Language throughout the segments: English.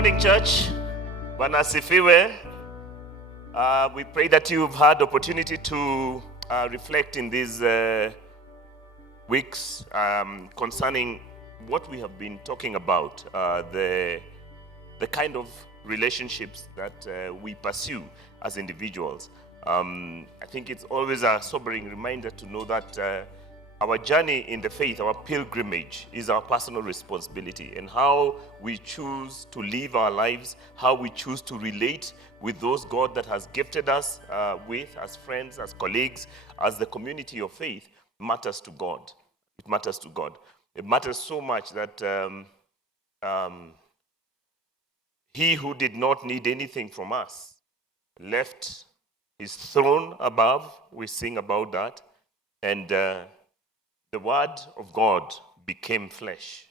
morning, church. Bwana asifiwe. We pray that you've had opportunity to reflect in these weeks concerning what we have been talking about, the kind of relationships that we pursue as individuals. I think it's always a sobering reminder to know that our journey in the faith, our pilgrimage, is our personal responsibility, and how we choose to live our lives, how we choose to relate with those God that has gifted us with, as friends, as colleagues, as the community of faith, matters to God. It matters to God. It matters so much that He who did not need anything from us left His throne above. We sing about that. And the Word of God became flesh.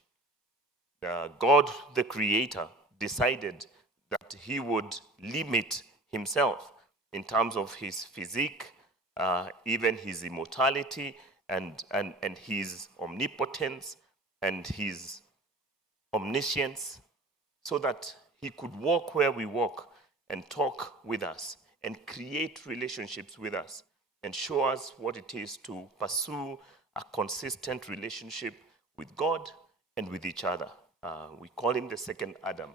God, the Creator, decided that He would limit Himself in terms of His physique, even His immortality, and His omnipotence, and His omniscience, so that He could walk where we walk and talk with us and create relationships with us and show us what it is to pursue a consistent relationship with God and with each other. We call Him the second Adam,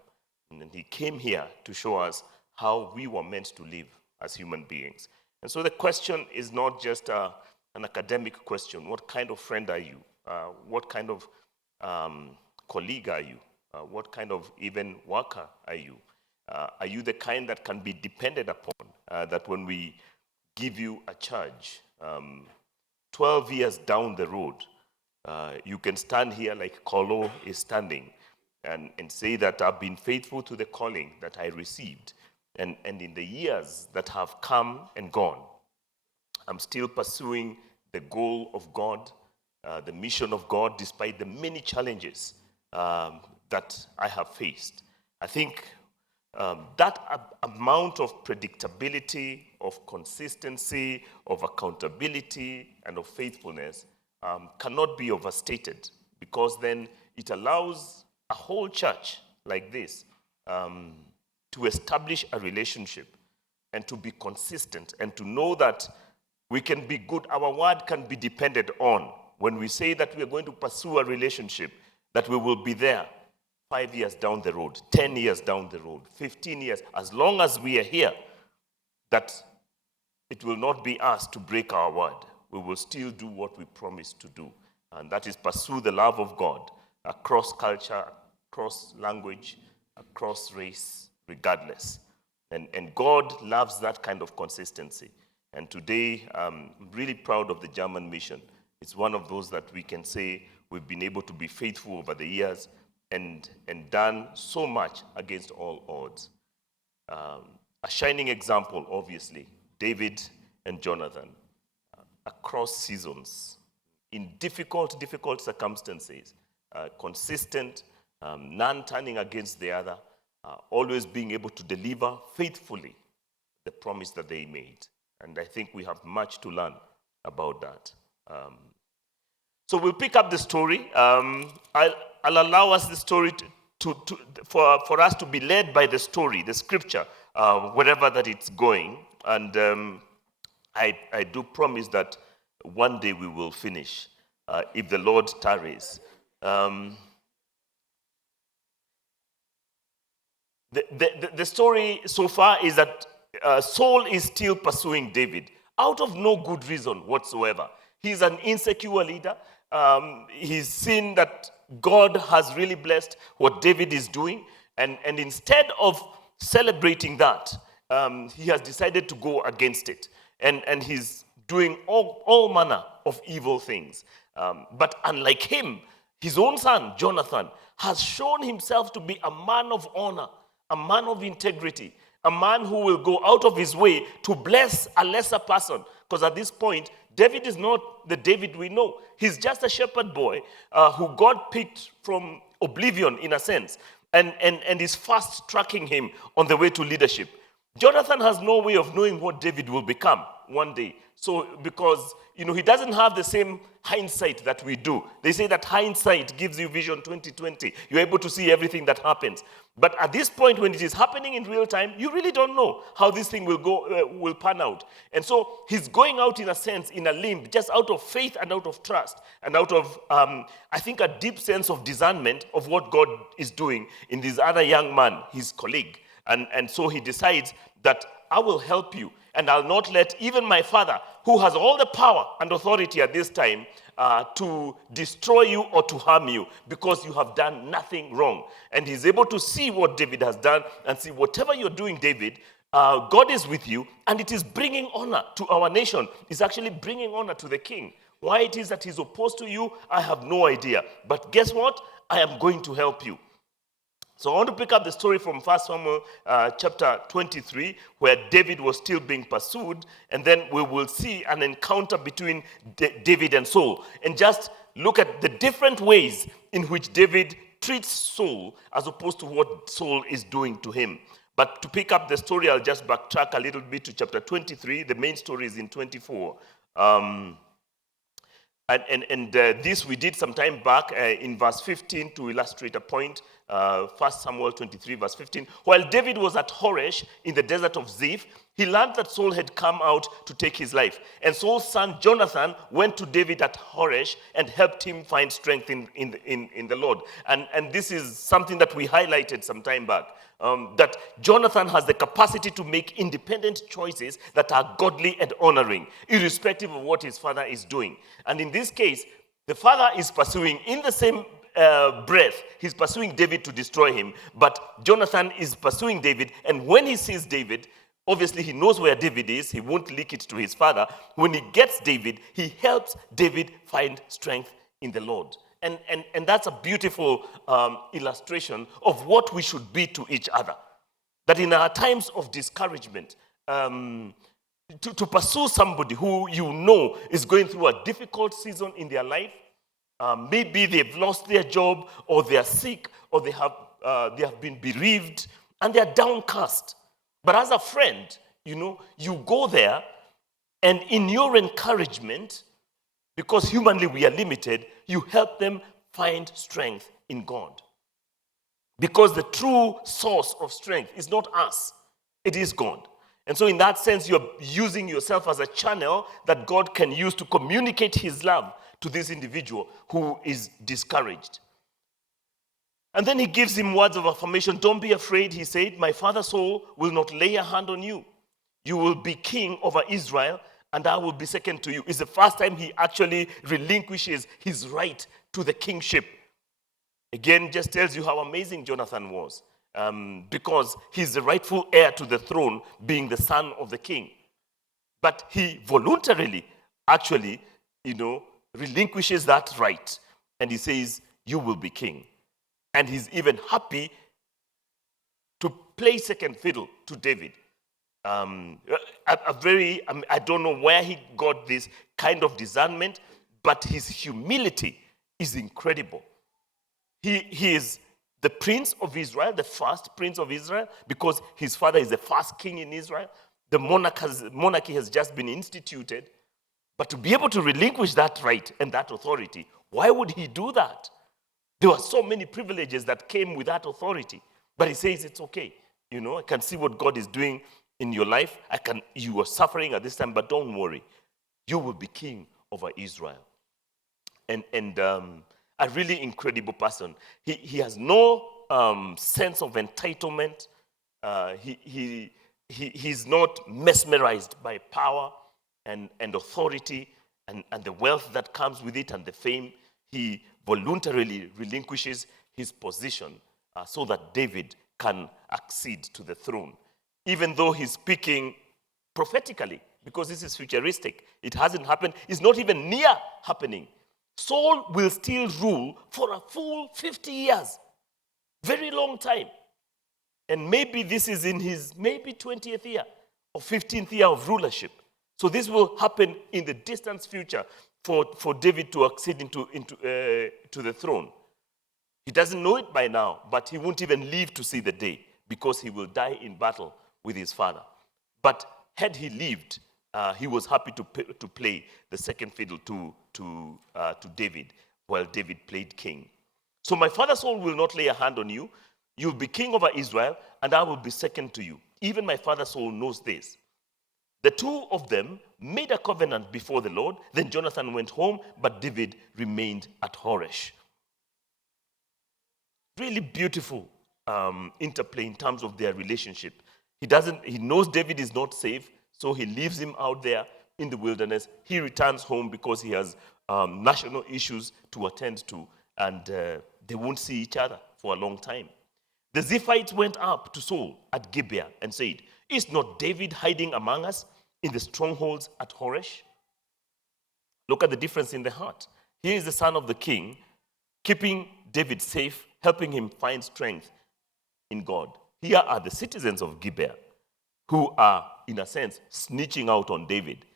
and He came here to show us how we were meant to live as human beings. And so the question is not just an academic question. What kind of friend are you? What kind of colleague are you? What kind of even worker are you? Are you the kind that can be depended upon, that when we give you a charge, 12 years down the road, you can stand here like Kolo is standing and say that I've been faithful to the calling that I received. And in the years that have come and gone, I'm still pursuing the goal of God, the mission of God, despite the many challenges that I have faced. I think that amount of predictability, of consistency, of accountability, and of faithfulness cannot be overstated, because then it allows a whole church like this to establish a relationship and to be consistent and to know that we can be good. Our word can be depended on. When we say that we are going to pursue a relationship, that we will be there 5 years down the road, 10 years down the road, 15 years, as long as we are here, that it will not be us to break our word. We will still do what we promised to do, and that is pursue the love of God across culture, across language, across race, regardless. And God loves that kind of consistency. And today, I'm really proud of the German mission. It's one of those that we can say we've been able to be faithful over the years and done so much against all odds. A shining example, obviously, David and Jonathan, across seasons, in difficult circumstances, consistent, none turning against the other, always being able to deliver faithfully the promise that they made. And I think we have much to learn about that. So we'll pick up the story. I'll allow us the story for us to be led by the story, the scripture, wherever that it's going. And I do promise that one day we will finish, if the Lord tarries. The story so far is that Saul is still pursuing David out of no good reason whatsoever. He's an insecure leader. He's seen that God has really blessed what David is doing. And instead of celebrating that, he has decided to go against it. And he's doing all manner of evil things. But unlike him, his own son, Jonathan, has shown himself to be a man of honor, a man of integrity, a man who will go out of his way to bless a lesser person. Because at this point, David is not the David we know. He's just a shepherd boy who God picked from oblivion, in a sense, and is fast tracking him on the way to leadership. Jonathan has no way of knowing what David will become one day. So, because, he doesn't have the same hindsight that we do. They say that hindsight gives you vision 2020. You're able to see everything that happens. But at this point, when it is happening in real time, you really don't know how this thing will pan out. And so he's going out, in a sense, in a limb, just out of faith and out of trust, and out of, I think, a deep sense of discernment of what God is doing in this other young man, his colleague. And so he decides that I will help you, and I'll not let even my father, who has all the power and authority at this time, to destroy you or to harm you, because you have done nothing wrong. And he's able to see what David has done and see, whatever you're doing, David, God is with you, and it is bringing honor to our nation. It's actually bringing honor to the king. Why it is that he's opposed to you, I have no idea. But guess what? I am going to help you. So I want to pick up the story from 1 Samuel chapter 23, where David was still being pursued, and then we will see an encounter between David and Saul, and just look at the different ways in which David treats Saul as opposed to what Saul is doing to him. But to pick up the story, I'll just backtrack a little bit to chapter 23. The main story is in 24. This we did some time back in verse 15 to illustrate a point. 1 Samuel 23 verse 15. While David was at Horesh in the desert of Ziph, he learned that Saul had come out to take his life. And Saul's son Jonathan went to David at Horesh and helped him find strength in the Lord. And this is something that we highlighted some time back. That Jonathan has the capacity to make independent choices that are godly and honoring, irrespective of what his father is doing. And in this case, the father is pursuing, in the same breath, he's pursuing David to destroy him, but Jonathan is pursuing David, and when he sees David, obviously he knows where David is, he won't leak it to his father. When he gets David, he helps David find strength in the Lord. And that's a beautiful illustration of what we should be to each other. That in our times of discouragement, to pursue somebody who you know is going through a difficult season in their life, maybe they've lost their job, or they are sick, or they have been bereaved, and they are downcast. But as a friend, you go there, and in your encouragement, because humanly we are limited, you help them find strength in God. Because the true source of strength is not us, it is God. And so in that sense, you're using yourself as a channel that God can use to communicate his love to this individual who is discouraged. And then he gives him words of affirmation. Don't be afraid, he said. My father Saul will not lay a hand on you. You will be king over Israel, and I will be second to you. It's the first time he actually relinquishes his right to the kingship. Again, just tells you how amazing Jonathan was, because he's the rightful heir to the throne, being the son of the king. But he voluntarily, actually, relinquishes that right, and he says, you will be king. And he's even happy to play second fiddle to David. I don't know where he got this kind of discernment, but his humility is incredible. He is the prince of Israel, the first prince of Israel, because his father is the first king in Israel. The monarchy has just been instituted. But to be able to relinquish that right and that authority, why would he do that? There were so many privileges that came with that authority. But he says, it's okay. I can see what God is doing in your life. You are suffering at this time, but don't worry. You will be king over Israel. And a really incredible person. He has no sense of entitlement. He's not mesmerized by power and authority and the wealth that comes with it and the fame. He voluntarily relinquishes his position so that David can accede to the throne. Even though he's speaking prophetically, because this is futuristic. It hasn't happened. It's not even near happening. Saul will still rule for a full 50 years. Very long time. And maybe this is in his 20th year or 15th year of rulership. So this will happen in the distant future for David to accede to the throne. He doesn't know it by now, but he won't even live to see the day because he will die in battle with his father. But had he lived, he was happy to play the second fiddle to David while David played king. So my father Saul will not lay a hand on you. You'll be king over Israel, and I will be second to you. Even my father Saul knows this. The two of them made a covenant before the Lord. Then Jonathan went home, but David remained at Horesh. Really beautiful interplay in terms of their relationship. He knows David is not safe, so he leaves him out there in the wilderness. He returns home because he has national issues to attend to, and they won't see each other for a long time. The Ziphites went up to Saul at Gibeah and said, "Is not David hiding among us in the strongholds at Horesh?" Look at the difference in the heart. Here is the son of the king, keeping David safe, helping him find strength in God. Here are the citizens of Gibeah who are, in a sense, snitching out on David,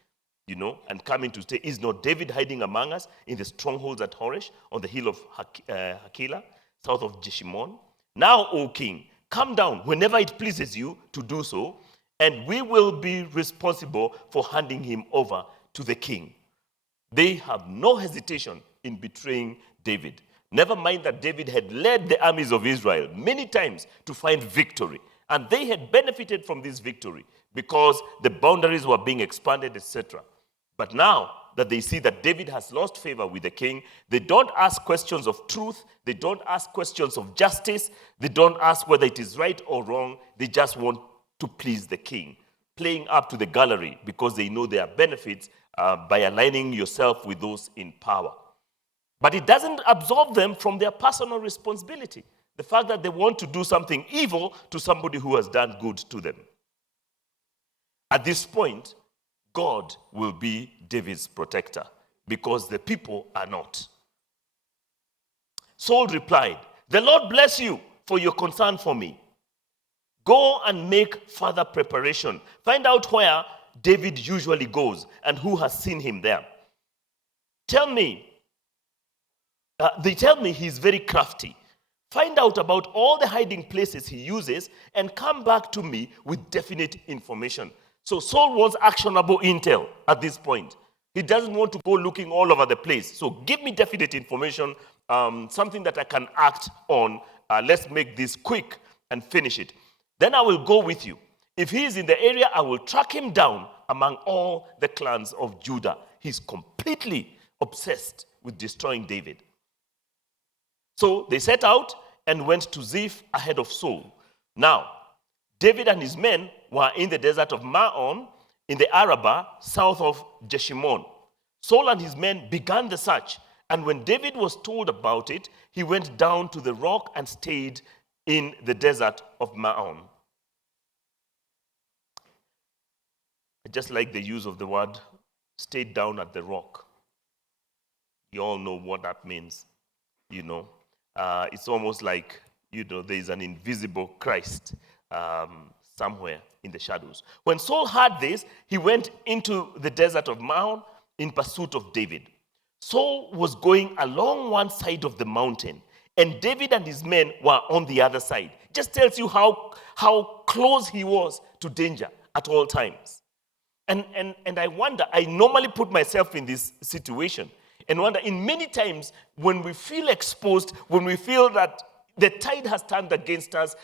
and coming to say, "Is not David hiding among us in the strongholds at Horesh, on the hill of Hakilah, south of Jeshimon? Now, O king, come down whenever it pleases you to do so, and we will be responsible for handing him over to the king." They have no hesitation in betraying David. Never mind that David had led the armies of Israel many times to find victory. And they had benefited from this victory because the boundaries were being expanded, etc. But now that they see that David has lost favor with the king, they don't ask questions of truth. They don't ask questions of justice. They don't ask whether it is right or wrong. They just want to please the king, playing up to the gallery because they know there are benefits by aligning yourself with those in power. But it doesn't absolve them from their personal responsibility. The fact that they want to do something evil to somebody who has done good to them. At this point, God will be David's protector because the people are not. Saul replied, "The Lord bless you for your concern for me. Go and make further preparation. Find out where David usually goes and who has seen him there. They tell me he's very crafty. Find out about all the hiding places he uses and come back to me with definite information." So Saul wants actionable intel at this point. He doesn't want to go looking all over the place. So give me definite information, something that I can act on. Let's make this quick and finish it. Then I will go with you. If he is in the area, I will track him down among all the clans of Judah. He's completely obsessed with destroying David. So they set out and went to Ziph ahead of Saul. Now, David and his men were in the desert of Maon, in the Arabah, south of Jeshimon. Saul and his men began the search, and when David was told about it, he went down to the rock and stayed in the desert of Maon. I just like the use of the word stayed down at the rock. You all know what that means, It's almost like, there's an invisible Christ somewhere in the shadows. When Saul heard this, he went into the desert of Maon in pursuit of David. Saul was going along one side of the mountain, and David and his men were on the other side. Just tells you how close he was to danger at all times. And I wonder, I normally put myself in this situation and wonder, in many times when we feel exposed, when we feel that the tide has turned against us,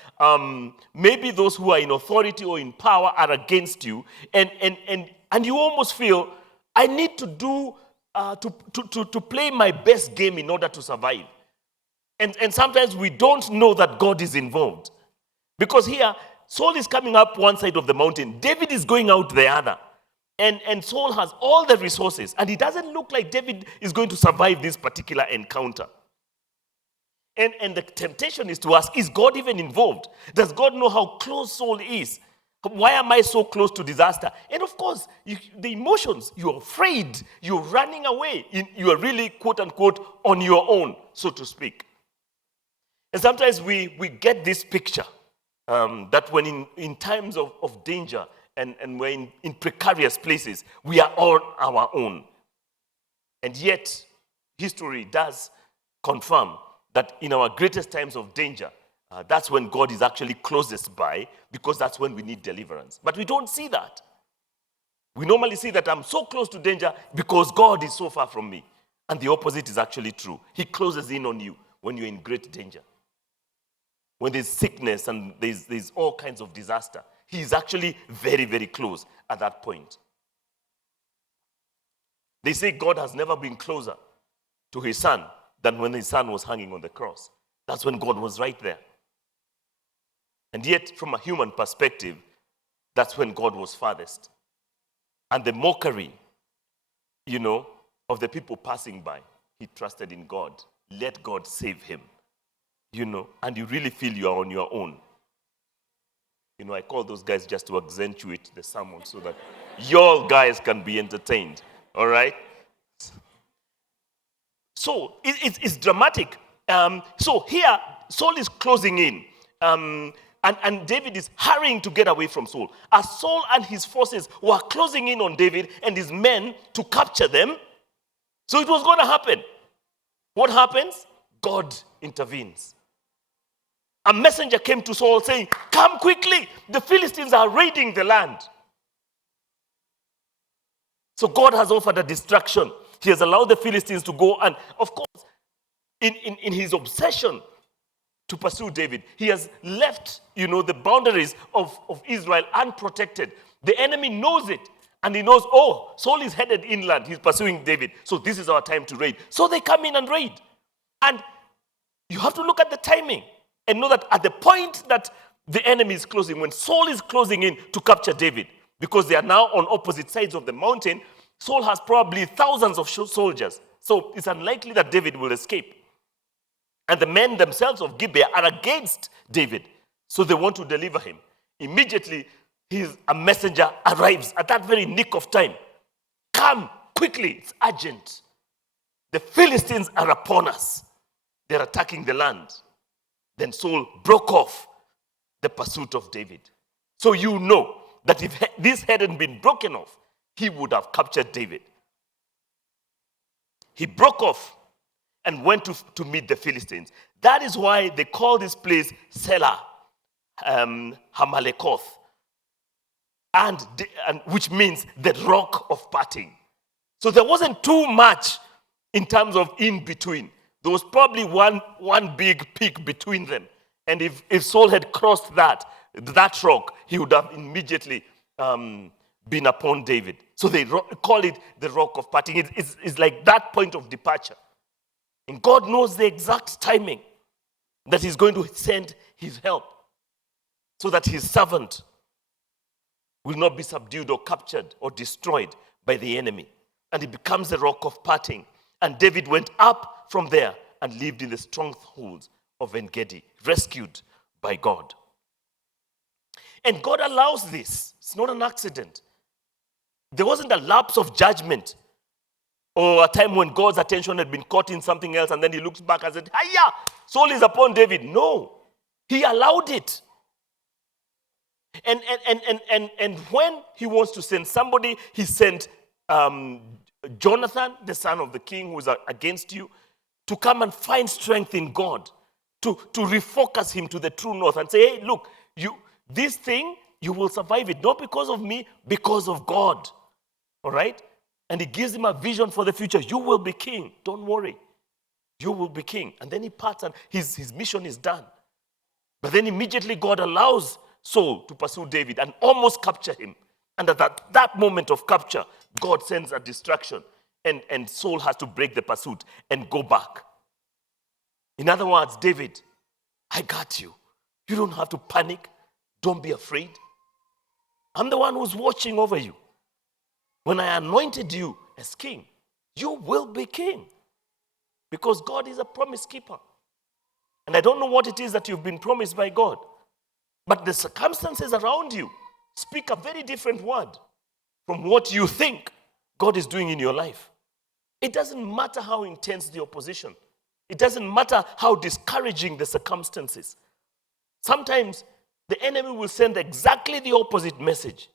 maybe those who are in authority or in power are against you, and you almost feel, I need to do to play my best game in order to survive. And sometimes we don't know that God is involved. Because here, Saul is coming up one side of the mountain, David is going out the other. And Saul has all the resources, and it doesn't look like David is going to survive this particular encounter. And the temptation is to ask, is God even involved? Does God know how close Saul is? Why am I so close to disaster? And of course, the emotions, you're afraid, you're running away. You are really, quote unquote, on your own, so to speak. And sometimes we get this picture that when in times of danger, and we're in precarious places, we are on our own. And yet, history does confirm that in our greatest times of danger, that's when God is actually closest by, because that's when we need deliverance. But we don't see that. We normally see that I'm so close to danger because God is so far from me. And the opposite is actually true. He closes in on you when you're in great danger. when there's sickness and there's all kinds of disaster. He's actually very, very close at that point. They say God has never been closer to his son than when his son was hanging on the cross. That's when God was right there. And yet, from a human perspective, that's when God was farthest. And the mockery, of the people passing by, he trusted in God. Let God save him. And you really feel you are on your own. I call those guys just to accentuate the sermon so that your guys can be entertained. All right? So it's dramatic. So here, Saul is closing in. And David is hurrying to get away from Saul. As Saul and his forces were closing in on David and his men to capture them, so it was going to happen. What happens? God intervenes. A messenger came to Saul saying, "Come quickly, the Philistines are raiding the land." So God has offered a distraction. He has allowed the Philistines to go, and of course, in his obsession to pursue David, he has left, the boundaries of Israel unprotected. The enemy knows it, and he knows, Saul is headed inland. He's pursuing David, so this is our time to raid. So they come in and raid. And you have to look at the timing and know that at the point that the enemy is closing, when Saul is closing in to capture David, because they are now on opposite sides of the mountain, Saul has probably thousands of soldiers. So it's unlikely that David will escape. And the men themselves of Gibeah are against David. So they want to deliver him. Immediately, a messenger arrives at that very nick of time. Come quickly, it's urgent. The Philistines are upon us. They're attacking the land. Then Saul broke off the pursuit of David. So you know that if this hadn't been broken off, he would have captured David. He broke off and went to meet the Philistines. That is why they call this place Selah, Hamalekoth, and which means the rock of parting. So there wasn't too much in terms of in between. There was probably one big peak between them. And if Saul had crossed that rock, he would have immediately been upon David. So they call it the rock of parting. It's like that point of departure. And God knows the exact timing that he's going to send his help so that his servant will not be subdued or captured or destroyed by the enemy. And it becomes the rock of parting. And David went up from there and lived in the strongholds of En Gedi, rescued by God. And God allows this. It's not an accident. There wasn't a lapse of judgment or a time when God's attention had been caught in something else and then he looks back and said, "Hiya, Saul is upon David." No, he allowed it. And when he wants to send somebody, he sent Jonathan, the son of the king who is against you, to come and find strength in God, to refocus him to the true north and say, "Hey, look, this thing, you will survive it, not because of me, because of God." All right? And he gives him a vision for the future. You will be king. Don't worry. You will be king. And then he parts and his mission is done. But then immediately God allows Saul to pursue David and almost capture him. And at that moment of capture, God sends a distraction. And Saul has to break the pursuit and go back. In other words, David, I got you. You don't have to panic. Don't be afraid. I'm the one who's watching over you. When I anointed you as king, you will be king. Because God is a promise keeper. And I don't know what it is that you've been promised by God. But the circumstances around you speak a very different word from what you think God is doing in your life. It doesn't matter how intense the opposition. It doesn't matter how discouraging the circumstances. Sometimes the enemy will send exactly the opposite message.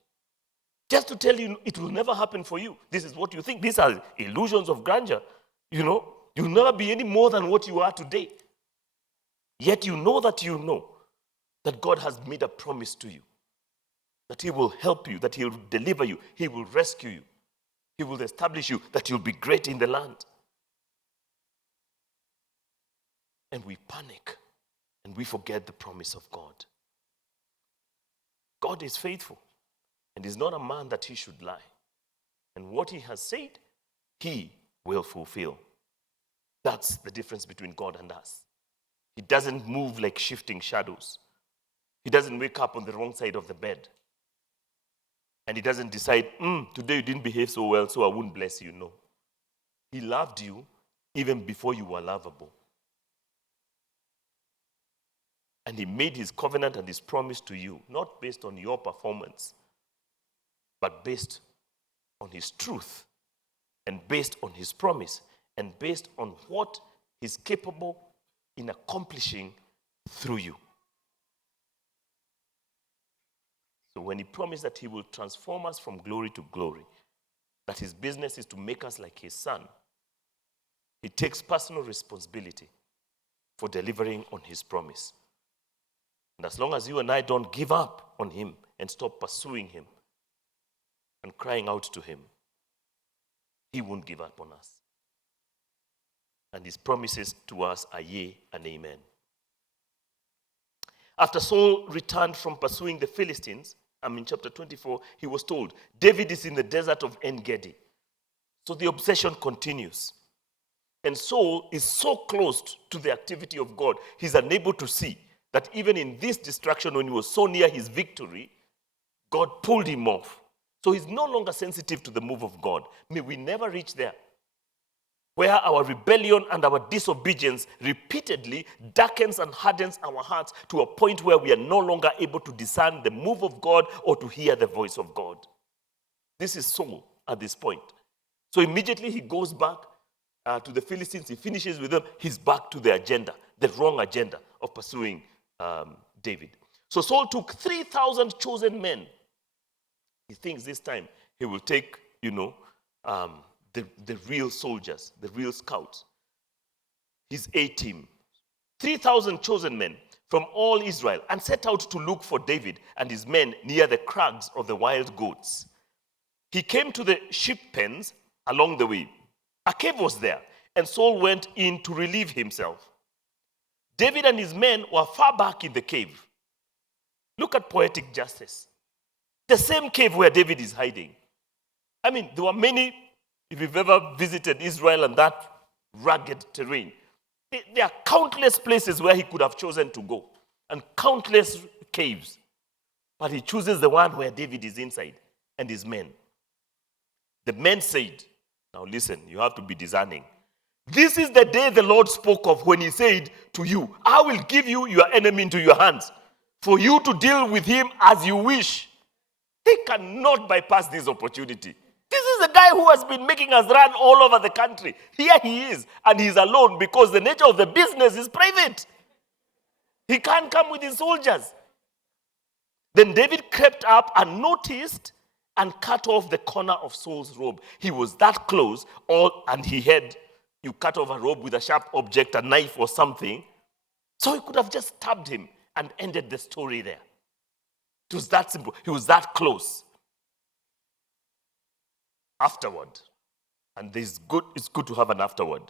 Just to tell you it will never happen for you. This is what you think. These are illusions of grandeur. You'll never be any more than what you are today. Yet you know that God has made a promise to you. That he will help you, that he'll deliver you, he will rescue you. He will establish you, that you'll be great in the land. And we panic. And we forget the promise of God. God is faithful and is not a man that he should lie. And what he has said, he will fulfill. That's the difference between God and us. He doesn't move like shifting shadows. He doesn't wake up on the wrong side of the bed. And he doesn't decide, today you didn't behave so well, so I won't bless you. No. He loved you even before you were lovable. And he made his covenant and his promise to you, not based on your performance, but based on his truth, and based on his promise, and based on what he's capable in accomplishing through you. So when he promised that he will transform us from glory to glory, that his business is to make us like his son, he takes personal responsibility for delivering on his promise. And as long as you and I don't give up on him and stop pursuing him and crying out to him, he won't give up on us. And his promises to us are yea and amen. After Saul returned from pursuing the Philistines, in chapter 24, he was told, David is in the desert of En Gedi. So the obsession continues. And Saul is so close to the activity of God, he's unable to see that even in this distraction, when he was so near his victory, God pulled him off. So he's no longer sensitive to the move of God. May we never reach there, where our rebellion and our disobedience repeatedly darkens and hardens our hearts to a point where we are no longer able to discern the move of God or to hear the voice of God. This is Saul at this point. So immediately he goes back to the Philistines, he finishes with them, he's back to the agenda, the wrong agenda of pursuing David. So Saul took 3,000 chosen men. He thinks this time he will take, the real soldiers, the real scouts, his A-team, 3,000 chosen men from all Israel, and set out to look for David and his men near the crags of the wild goats. He came to the sheep pens along the way. A cave was there, and Saul went in to relieve himself. David and his men were far back in the cave. Look at poetic justice. The same cave where David is hiding. There were many, if you've ever visited Israel and that rugged terrain, there are countless places where he could have chosen to go, and countless caves. But he chooses the one where David is inside and his men. The men said, now listen, you have to be discerning. This is the day the Lord spoke of when he said to you, I will give you your enemy into your hands, for you to deal with him as you wish. He cannot bypass this opportunity. This is the guy who has been making us run all over the country. Here he is, and he's alone because the nature of the business is private. He can't come with his soldiers. Then David crept up and noticed and cut off the corner of Saul's robe. He was that close, and you cut off a robe with a sharp object, a knife or something. So he could have just stabbed him and ended the story there. It was that simple. He was that close. Afterward, and it's good to have an afterward.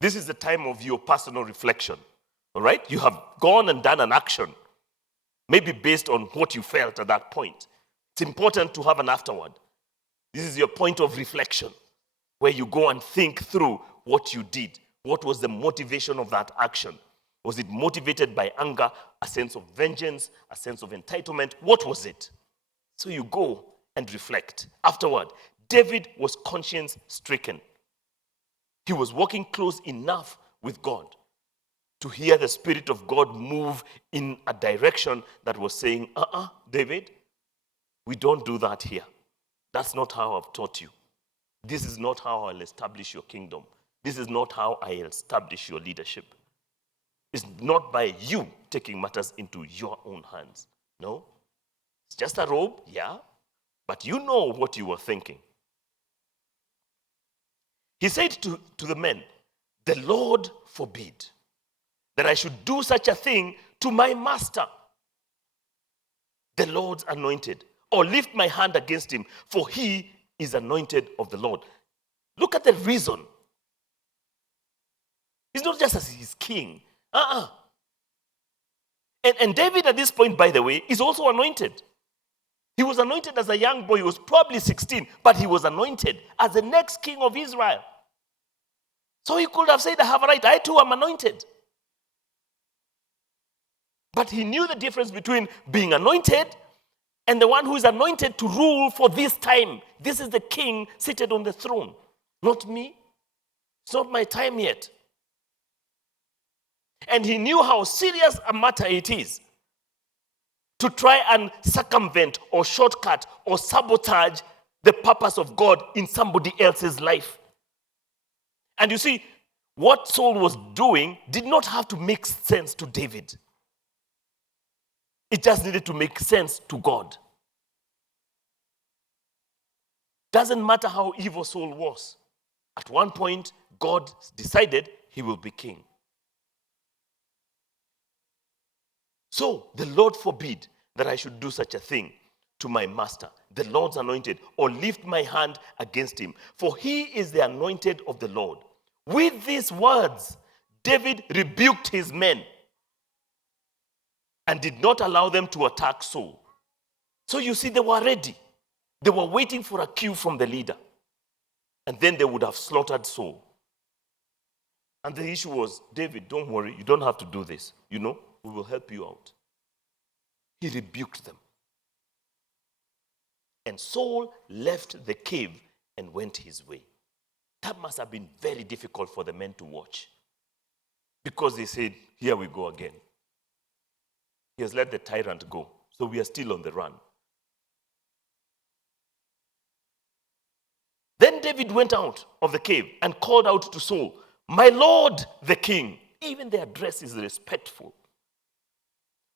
This is the time of your personal reflection. All right? You have gone and done an action, maybe based on what you felt at that point. It's important to have an afterward. This is your point of reflection, where you go and think through what you did. What was the motivation of that action? Was it motivated by anger, a sense of vengeance, a sense of entitlement? What was it? So you go and reflect. Afterward, David was conscience-stricken. He was walking close enough with God to hear the Spirit of God move in a direction that was saying, David, we don't do that here. That's not how I've taught you. This is not how I'll establish your kingdom. This is not how I'll establish your leadership. It's not by you taking matters into your own hands. No. It's just a robe, yeah, but you know what you were thinking. He said to the men, the Lord forbid that I should do such a thing to my master, the Lord's anointed, or lift my hand against him, for he is anointed of the Lord. Look at the reason. It's not just as he's king. And David at this point, by the way, is also anointed. He was anointed as a young boy. He was probably 16, but he was anointed as the next king of Israel. So he could have said, I have a right. I too am anointed. But he knew the difference between being anointed and the one who is anointed to rule for this time. This is the king seated on the throne, not me. It's not my time yet. And he knew how serious a matter it is to try and circumvent or shortcut or sabotage the purpose of God in somebody else's life. And you see, what Saul was doing did not have to make sense to David. It just needed to make sense to God. Doesn't matter how evil Saul was. At one point, God decided he will be king. So the Lord forbid that I should do such a thing to my master, the Lord's anointed, or lift my hand against him. For he is the anointed of the Lord. With these words, David rebuked his men and did not allow them to attack Saul. So you see, they were ready. They were waiting for a cue from the leader. And then they would have slaughtered Saul. And the issue was, David, don't worry, you don't have to do this. We will help you out. He rebuked them. And Saul left the cave and went his way. That must have been very difficult for the men to watch. Because they said, here we go again. He has let the tyrant go. So we are still on the run. Then David went out of the cave and called out to Saul, my lord, the king. Even the address is respectful.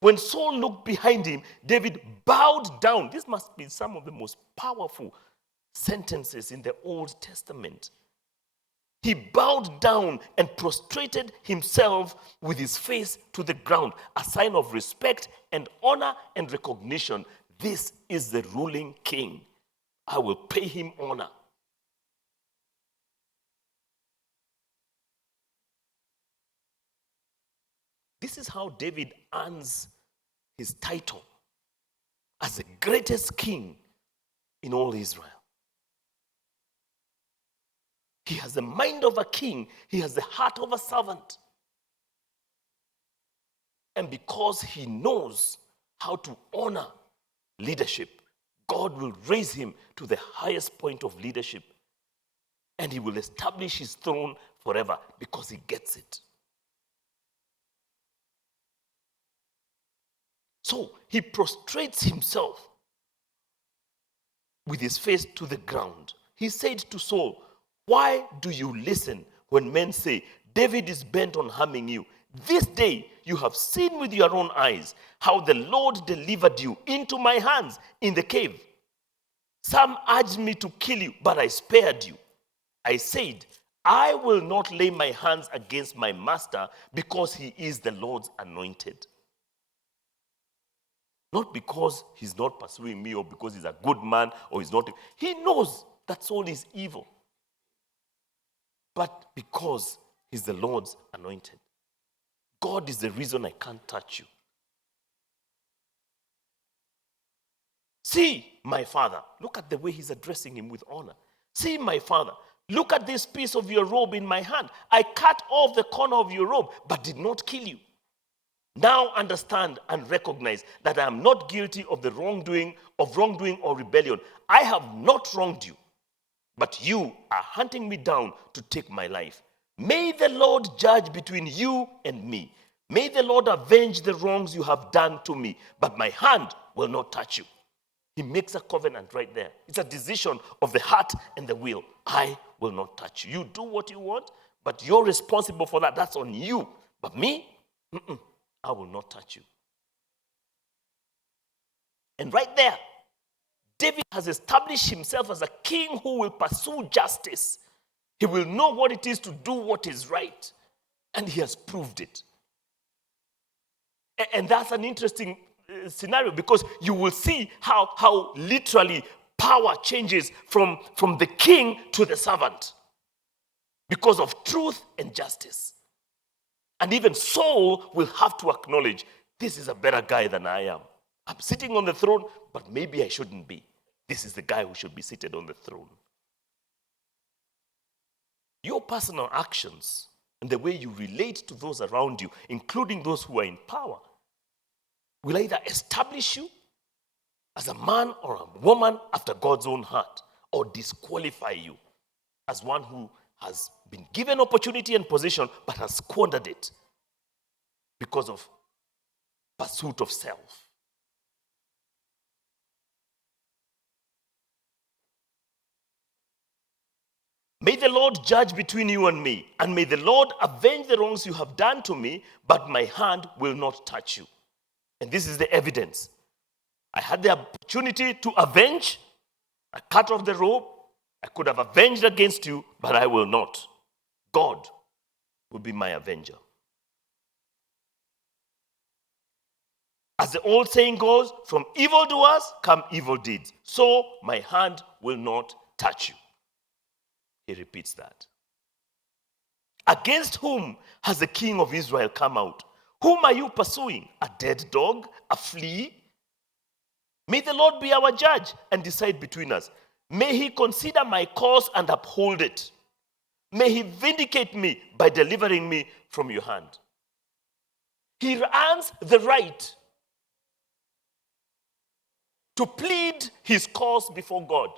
When Saul looked behind him, David bowed down. This must be some of the most powerful sentences in the Old Testament. He bowed down and prostrated himself with his face to the ground, a sign of respect and honor and recognition. This is the ruling king. I will pay him honor. This is how David earns his title as the greatest king in all Israel. He has the mind of a king. He has the heart of a servant. And because he knows how to honor leadership, God will raise him to the highest point of leadership. And he will establish his throne forever because he gets it. So he prostrates himself with his face to the ground. He said to Saul, why do you listen when men say, David is bent on harming you? This day you have seen with your own eyes how the Lord delivered you into my hands in the cave. Some urged me to kill you, but I spared you. I said, I will not lay my hands against my master because he is the Lord's anointed. Not because he's not pursuing me or because he's a good man or he's not. He knows that Saul is evil. But because he's the Lord's anointed. God is the reason I can't touch you. See, my father. Look at the way he's addressing him with honor. See, my father. Look at this piece of your robe in my hand. I cut off the corner of your robe, but did not kill you. Now understand and recognize that I am not guilty of the wrongdoing or rebellion. I have not wronged you, but you are hunting me down to take my life. May the Lord judge between you and me. May the Lord avenge the wrongs you have done to me, but my hand will not touch you. He makes a covenant right there. It's a decision of the heart and the will. I will not touch you. You do what you want, but you're responsible for that. That's on you. But me, I will not touch you. And right there, David has established himself as a king who will pursue justice. He will know what it is to do what is right. And he has proved it. And that's an interesting scenario because you will see how literally power changes from the king to the servant because of truth and justice. And even Saul will have to acknowledge, This is a better guy than I am. I'm sitting on the throne, but maybe I shouldn't be. This is the guy who should be seated on the throne. Your personal actions and the way you relate to those around you, including those who are in power, will either establish you as a man or a woman after God's own heart, or disqualify you as one who has been given opportunity and position but has squandered it because of pursuit of self. May the Lord judge between you and me, and may the Lord avenge the wrongs you have done to me, but my hand will not touch you. And this is the evidence. I had the opportunity to avenge. I cut off the rope. I could have avenged against you, but I will not. God will be my avenger. As the old saying goes, from evildoers come evil deeds. So my hand will not touch you. He repeats that. Against whom has the king of Israel come out? Whom are you pursuing? A dead dog? A flea? May the Lord be our judge and decide between us. May he consider my cause and uphold it. May he vindicate me by delivering me from your hand. He earns the right to plead his cause before God.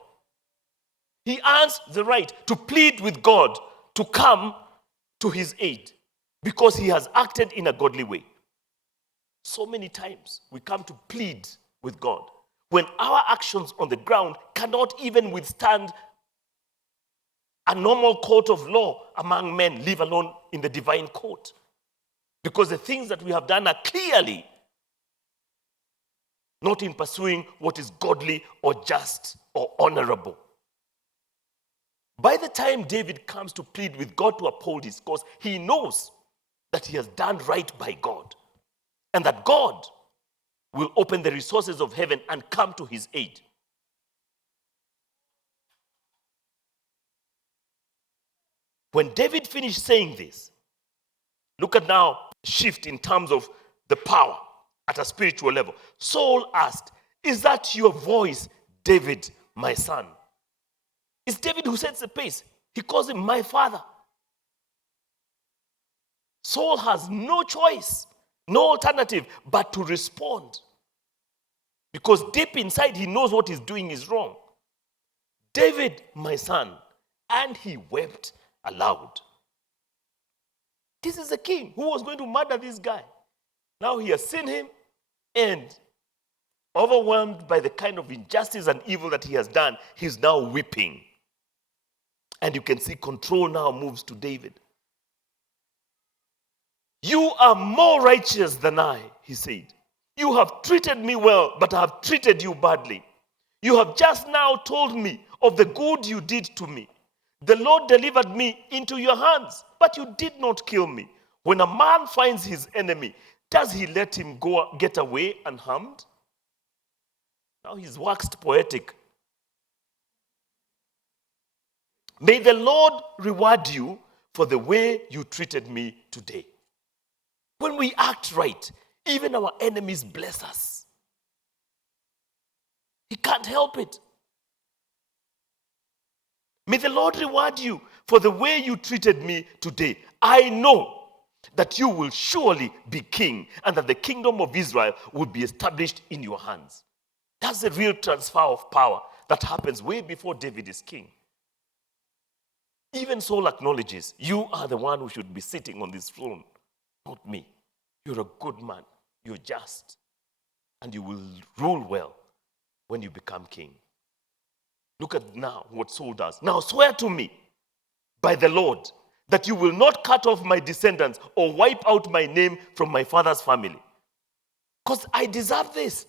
He earns the right to plead with God to come to his aid because he has acted in a godly way. So many times we come to plead with God when our actions on the ground cannot even withstand a normal court of law among men, leave alone in the divine court. Because the things that we have done are clearly not in pursuing what is godly or just or honorable. By the time David comes to plead with God to uphold his cause, he knows that he has done right by God and that God will open the resources of heaven and come to his aid. When David finished saying this, look at now shift in terms of the power at a spiritual level. Saul asked, "Is that your voice, David, my son?" It's David who sets the pace. He calls him my father. Saul has no choice, no alternative but to respond. Because deep inside he knows what he's doing is wrong. David, my son. And he wept aloud. This is the king who was going to murder this guy. Now he has seen him and overwhelmed by the kind of injustice and evil that he has done, he's now weeping. And you can see control now moves to David. "You are more righteous than I," he said. "You have treated me well, but I have treated you badly. You have just now told me of the good you did to me. The Lord delivered me into your hands, but you did not kill me. When a man finds his enemy, does he let him go get away unharmed?" Now he's waxed poetic. "May the Lord reward you for the way you treated me today." When we act right, even our enemies bless us. He can't help it. "May the Lord reward you for the way you treated me today. I know that you will surely be king and that the kingdom of Israel will be established in your hands." That's the real transfer of power that happens way before David is king. Even Saul acknowledges, "You are the one who should be sitting on this throne, not me. You're a good man. You're just. And you will rule well when you become king." Look at now what Saul does. "Now swear to me by the Lord that you will not cut off my descendants or wipe out my name from my father's family. Because I deserve this.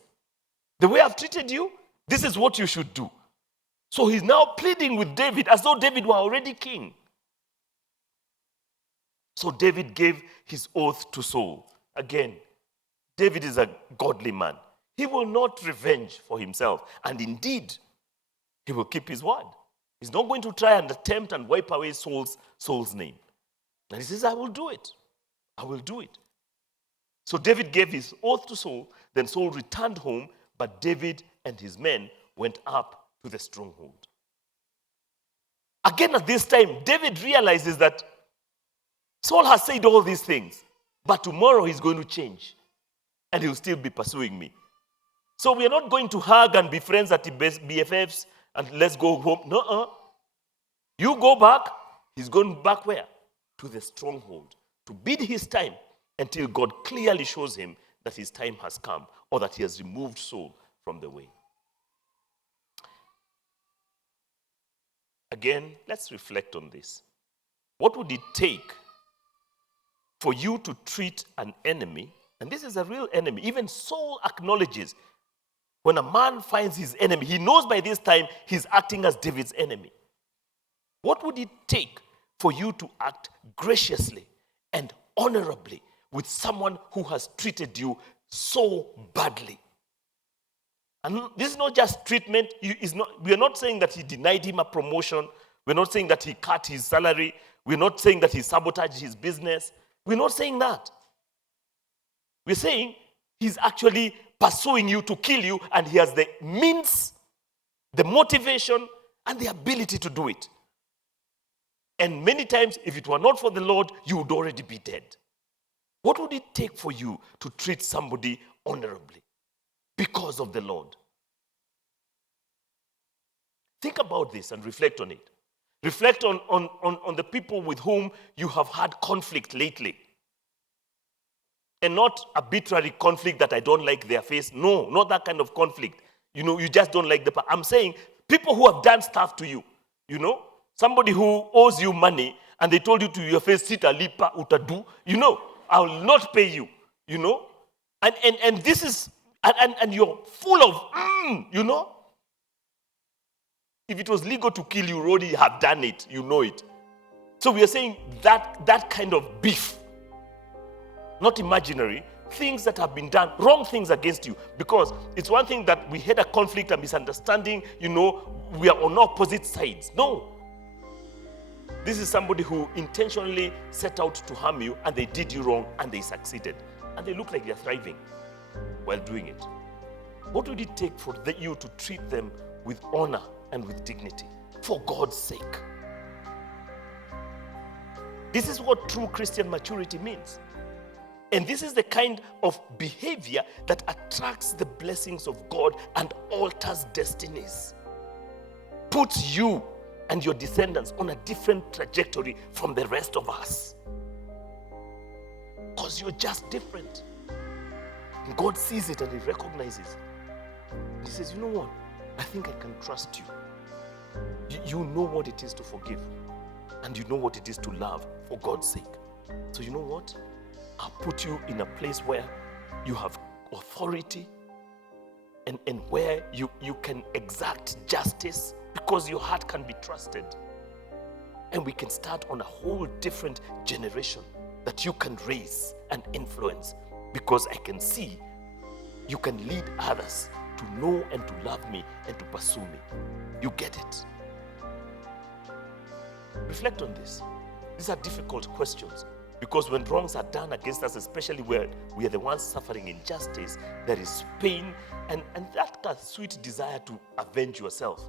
The way I've treated you, this is what you should do." So he's now pleading with David as though David were already king. So David gave his oath to Saul. Again, David is a godly man. He will not revenge for himself. And indeed, he will keep his word. He's not going to try and attempt and wipe away Saul's name. And he says, "I will do it. I will do it." So David gave his oath to Saul. Then Saul returned home, but David and his men went up to the stronghold. Again, at this time, David realizes that Saul has said all these things, but tomorrow he's going to change, and he'll still be pursuing me. So we are not going to hug and be friends at the BFFs and let's go home. No, you go back. He's going back where? To the stronghold, to bid his time until God clearly shows him that his time has come or that he has removed Saul from the way. Again, let's reflect on this. What would it take for you to treat an enemy, and this is a real enemy, even Saul acknowledges when a man finds his enemy, he knows by this time he's acting as David's enemy. What would it take for you to act graciously and honorably with someone who has treated you so badly? And this is not just treatment. We are not saying that he denied him a promotion. We're not saying that he cut his salary. We're not saying that he sabotaged his business. We're not saying that. We're saying he's actually pursuing you to kill you, and he has the means, the motivation, and the ability to do it. And many times, if it were not for the Lord, you would already be dead. What would it take for you to treat somebody honorably because of the Lord? Think about this and reflect on it. Reflect on the people with whom you have had conflict lately. And not arbitrary conflict that I don't like their face. No, not that kind of conflict. You just don't like the... I'm saying people who have done stuff to you. Somebody who owes you money and they told you to your face, Sita lipa utadu. I will not pay you. And this is... And you're full of... If it was legal to kill, you already have done it. You know it. So we are saying that kind of beef, not imaginary, things that have been done, wrong things against you. Because it's one thing that we had a conflict, a misunderstanding, we are on opposite sides. No. This is somebody who intentionally set out to harm you, and they did you wrong, and they succeeded. And they look like they're thriving while doing it. What would it take for you to treat them with honor and with dignity? For God's sake. This is what true Christian maturity means. And this is the kind of behavior that attracts the blessings of God and alters destinies. Puts you and your descendants on a different trajectory from the rest of us. Because you're just different. And God sees it and he recognizes. And he says, you know what? I think I can trust you. You know what it is to forgive. And you know what it is to love for God's sake. So you know what? I'll put you in a place where you have authority and where you can exact justice because your heart can be trusted. And we can start on a whole different generation that you can raise and influence because I can see you can lead others to know and to love me and to pursue me. You get it? Reflect on this. These are difficult questions. Because when wrongs are done against us, especially where we are the ones suffering injustice, there is pain and that sweet desire to avenge yourself.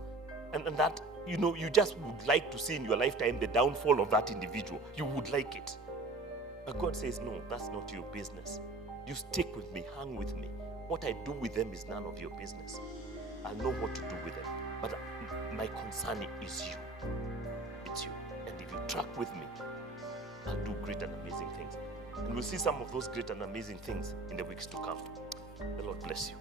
And that, you just would like to see in your lifetime the downfall of that individual. You would like it. But God says, no, that's not your business. You stick with me, hang with me. What I do with them is none of your business. I know what to do with them. But my concern is you. It's you. And if you track with me, I'll do great and amazing things. And we'll see some of those great and amazing things in the weeks to come. The Lord bless you.